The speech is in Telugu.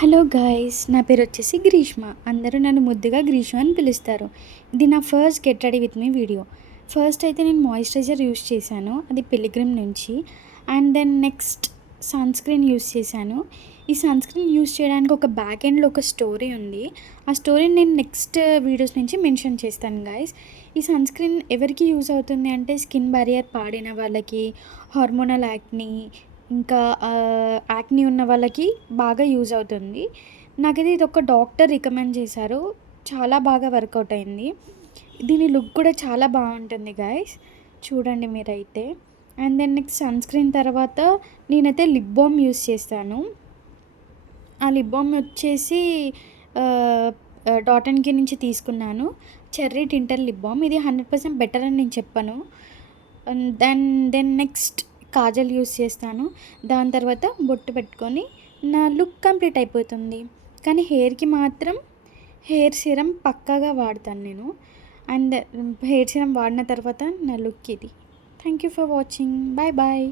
హలో గాయ్స్, నా పేరు వచ్చేసి గ్రీష్మ. అందరూ నన్ను ముద్దుగా గ్రీష్మ అని పిలుస్తారు. ఇది నా first get ready with me video. First అయితే నేను మాయిశ్చరైజర్ యూస్ చేశాను, అది పిలిగ్రిమ్ నుంచి. And then next sunscreen use చేశాను. ఈ సన్ స్క్రీన్ యూస్ చేయడానికి ఒక బ్యాక్ ఎండ్లో ఒక స్టోరీ ఉంది. ఆ స్టోరీని నేను నెక్స్ట్ వీడియోస్ నుంచి మెన్షన్ చేస్తాను గాయస్. ఈ సన్ స్క్రీన్ ఎవరికి యూస్ అవుతుంది అంటే స్కిన్ బ్యారియర్ పాడిన వాళ్ళకి, హార్మోనల్ యాక్ని, ఇంకా యాక్ని ఉన్న వాళ్ళకి బాగా యూజ్ అవుతుంది. నాకైతే ఇది ఒక డాక్టర్ రికమెండ్ చేశారు. చాలా బాగా వర్కౌట్ అయింది. దీని లుక్ కూడా చాలా బాగుంటుంది గాయస్, చూడండి మీరైతే. And then next sunscreen తర్వాత నేనైతే లిప్ బామ్ యూస్ చేస్తాను. ఆ లిప్ బామ్ వచ్చేసి డాట్ అండ్ కీ నుంచి తీసుకున్నాను. Cherry tinted lip balm. ఇది 100% బెటర్ అని నేను చెప్పను. దెన్ నెక్స్ట్ కాజల్ యూస్ చేస్తాను. దాని తర్వాత బొట్టు పెట్టుకొని నా లుక్ కంప్లీట్ అయిపోతుంది. కానీ హెయిర్కి మాత్రం హెయిర్ సీరం పక్కాగా వాడతాను నేను. అండ్ హెయిర్ సీరం వాడిన తర్వాత నా లుక్ ఇది. Thank you for watching. Bye bye.